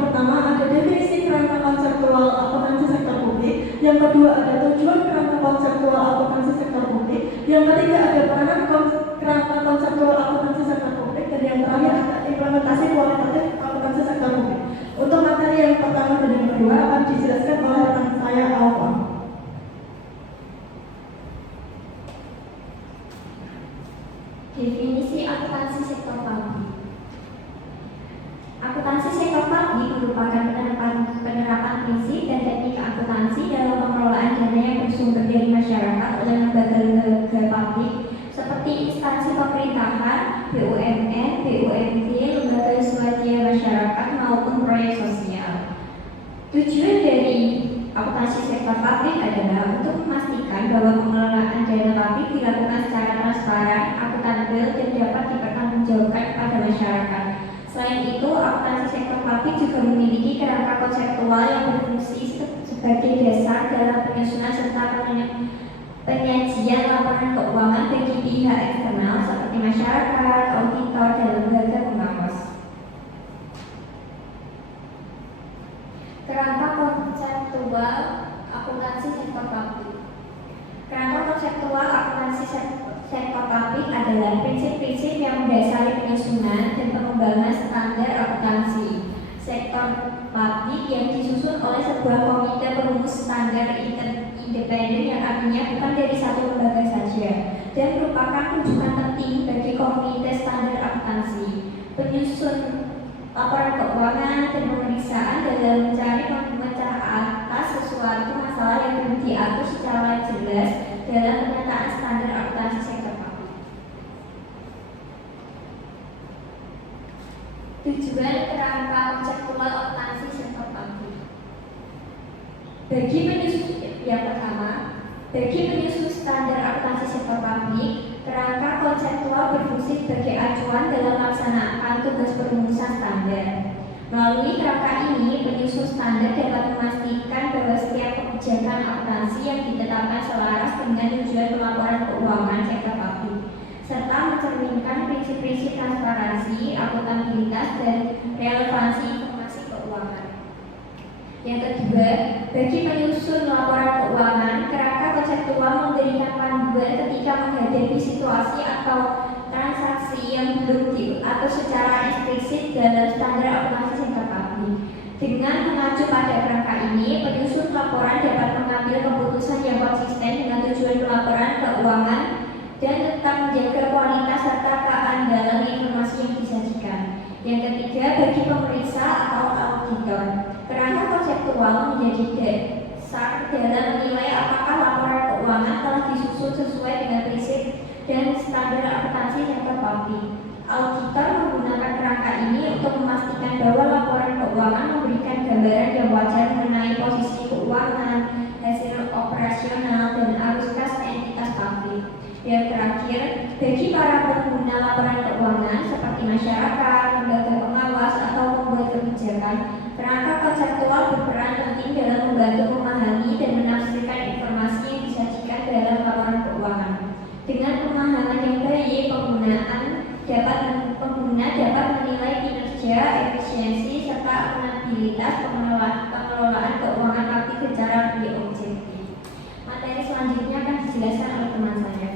pertama ada definisi kerangka konseptual akuntansi sektor publik, yang kedua ada tujuan kerangka konseptual akuntansi sektor publik, yang ketiga ada peranan kerangka konseptual akuntansi sektor publik, dan yang terakhir ada implementasi kualitatif akuntansi sektor publik. Untuk materi yang pertama dan yang kedua akan dijelaskan oleh rekan saya Alfa. Definisi akuntansi sektor publik. Akuntansi sektor publik merupakan penerapan prinsip dan teknik akuntansi dalam pengelolaan dana yang bersumber dari masyarakat oleh lembaga-lembaga publik seperti instansi pemerintahan, BUMN, BUMD, lembaga swadaya masyarakat maupun proyek sosial. Tujuan dari akuntansi sektor publik adalah untuk memastikan bahwa pengelolaan dana publik dilakukan secara transparan, akuntabel, dan dapat dipertanggungjawabkan kepada masyarakat. Selain itu, akuntansi sektor publik juga memiliki kerangka konseptual yang berfungsi sebagai dasar dalam penyusunan serta penyajian laporan keuangan bagi pihak eksternal seperti masyarakat, auditor, dan lembaga pengawas. Kerangka konseptual akuntansi sektor publik. Kerangka konseptual akuntansi sektor publik adalah prinsip-prinsip yang mendasari penyusunan dan pengembangan standar akuntansi sektor publik yang disusun oleh sebuah komite perumus standar independen yang artinya bukan dari satu lembaga saja dan merupakan rujukan penting bagi komite standar akuntansi, penyusun laporan keuangan dan pemeriksaan dalam mencari memecah atas sesuatu masalah yang belum diatur secara jelas dalam penyataan standar akuntansi sektor publik. Tujuan kerangka konseptual akuntansi sektor publik. Bagi penyusun standar akuntansi sektor publik, kerangka konseptual berfungsi sebagai acuan dalam melaksanakan tugas perumusan standar. Melalui kerangka ini, penyusun standar dapat memastikan bahwa setiap kebijakan akuntansi yang ditetapkan selaras dengan tujuan pelaporan keuangan sektor publik, serta mencerminkan prinsip-prinsip transparansi, akuntabilitas, dan relevansi informasi keuangan. Yang kedua, bagi penyusun laporan keuangan, kerangka konseptual memberikan panduan ketika menghadapi situasi atau transaksi yang belum diatur secara eksplisit dalam standar akuntansi sektor publik. Dengan mengacu pada kerangka ini, penyusun laporan dapat mengambil keputusan yang konsisten dengan tujuan pelaporan keuangan dan tetap menjaga kualitas serta keandalan informasi yang disajikan. Yang ketiga, bagi pemeriksa atau auditor, kerangka konseptual menjadi dasar dalam menilai apakah laporan keuangan telah disusun sesuai dengan prinsip dan standar akuntansi sektor publik. Auditor menggunakan kerangka ini untuk memastikan bahwa laporan keuangan memberikan gambaran yang wajar mengenai posisi keuangan, hasil operasional, dan arus kas entitas publik. Yang terakhir, bagi para pengguna laporan keuangan seperti masyarakat, lembaga pengawas, atau pembuat kebijakan, kerangka konseptual berperan penting dalam membantu memahami dan menafsirkan informasi yang disajikan dalam laporan keuangan. Dengan pemahaman yang baik, pengguna dapat menilai kinerja, efisiensi, serta akuntabilitas pengelolaan keuangan publik secara lebih objektif. Materi selanjutnya akan dijelaskan oleh teman saya.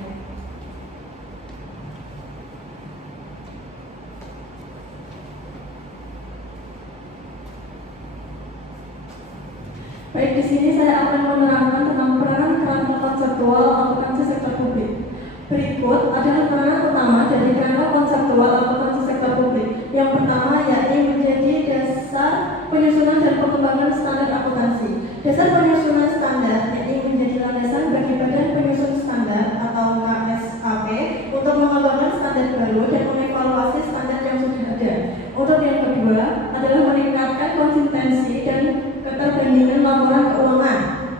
Baik, di sini saya akan menerangkan tentang peranan kerangka konseptual akuntansi sektor publik. Berikut adalah peranan utama dari kerangka konseptual akuntansi sektor publik. Yang pertama yakni menjadi dasar penyusunan dan pengembangan standar akuntansi. Dasar penyusunan standar yakni menjadi landasan bagi badan penyusun standar atau KSAP untuk mengembangkan standar baru dan mengevaluasi standar yang sudah ada. Untuk yang kedua adalah meningkatkan konsistensi dan keterbandingan laporan keuangan,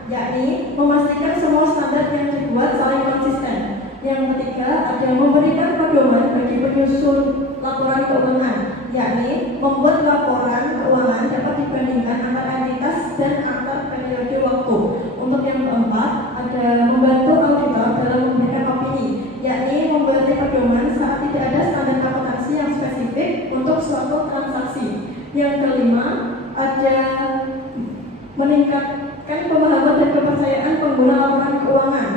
yakni memastikan semua standar yang dibuat saling konsisten. Yang ketiga ada memberikan pedoman bagi penyusun laporan keuangan, yakni membuat laporan keuangan dapat dibandingkan antar entitas dan antar periode waktu. Untuk yang keempat ada membantu auditor dalam memberikan opini, yakni membuat pedoman saat tidak ada standar akuntansi yang spesifik untuk suatu transaksi. Yang kelima ada meningkatkan pemahaman dan kepercayaan pengguna laporan keuangan,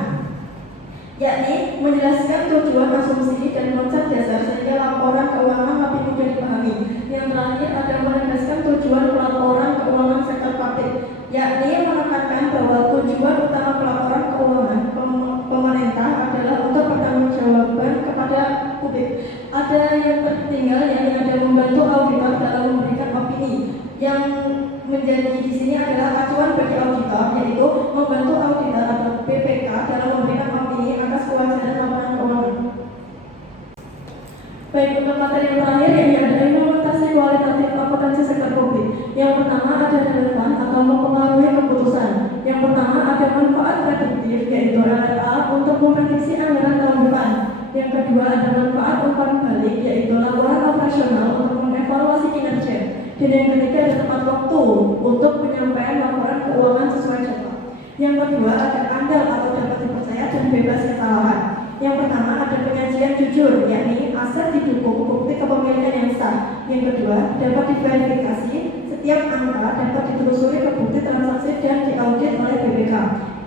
yakni menjelaskan tujuan, asumsi, dan konsep dasar sehingga laporan keuangan lebih mudah dipahami. Yang terakhir ada menegaskan tujuan pelaporan keuangan sektor publik, yakni menekankan bahwa tujuan utama pelaporan keuangan pemerintah adalah untuk pertanggungjawaban kepada publik. Ada yang tertinggal, yang ada membantu auditor dalam memberikan opini. Yang menjadi di sini adalah acuan bagi auditor, yaitu membantu auditor atau BPK dalam memberikan opini atas kewajaran laporan keuangan. Baik, untuk materi yang terakhir yang ada implementasi kualitatif akuntansi sektor publik. Yang pertama ada relevan atau mempengaruhi keputusan. Yang pertama ada manfaat prediktif, yaitu RLA untuk memprediksi anggaran tahun depan. Yang kedua ada manfaat umpan balik, yaitu laporan operasional untuk mengevaluasi kinerja. Dan yang ketiga ada tepat waktu untuk penyampaian laporan keuangan sesuai jadwal. Yang kedua ada andal atau dapat dipercaya dan bebas kesalahan. Yang pertama ada penyajian jujur, yakni aset didukung bukti kepemilikan yang sah. Yang kedua dapat diverifikasi, setiap angka dapat ditelusuri ke bukti transaksi dan diaudit oleh BPK.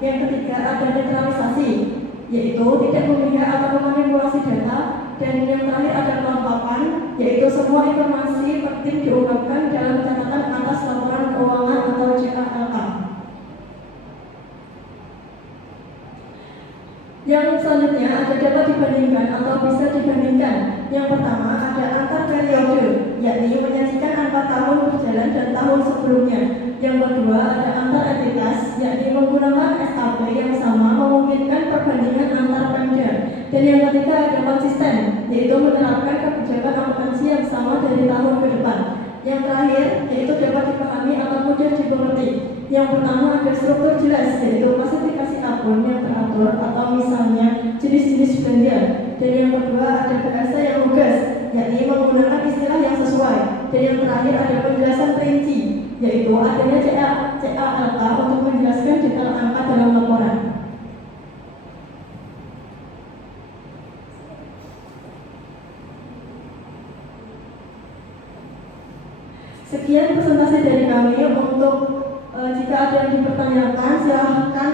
Yang ketiga ada netralisasi, yaitu tidak memihak atau memanipulasi data. Dan yang terakhir ada kelengkapan, yaitu semua informasi penting diungkapkan dalam catatan atas laporan keuangan atau CALK. Yang selanjutnya ada dapat dibandingkan atau bisa dibandingkan. Yang pertama ada antar periode, yakni menyajikan angka tahun berjalan dan tahun sebelumnya. Yang kedua ada antar entitas, yakni menggunakan SAP yang sama memungkinkan perbandingan antar pemda. Dan yang ketiga ada konsisten, yaitu menerapkan kebijakan akuntansi yang sama dari tahun ke depan. Yang terakhir yaitu dapat dipahami atau mudah dimengerti. Yang pertama ada struktur jelas, yaitu klasifikasi akun yang teratur atau misalnya jenis-jenis belanja. Dan yang kedua ada bahasa yang lugas, yakni menggunakan istilah yang sesuai. Dan yang terakhir ada penjelasan rinci, yaitu adanya CALK untuk menjelaskan detail angka dalam laporan. Sekian presentasi dari kami. Untuk jika ada yang dipertanyakan silahkan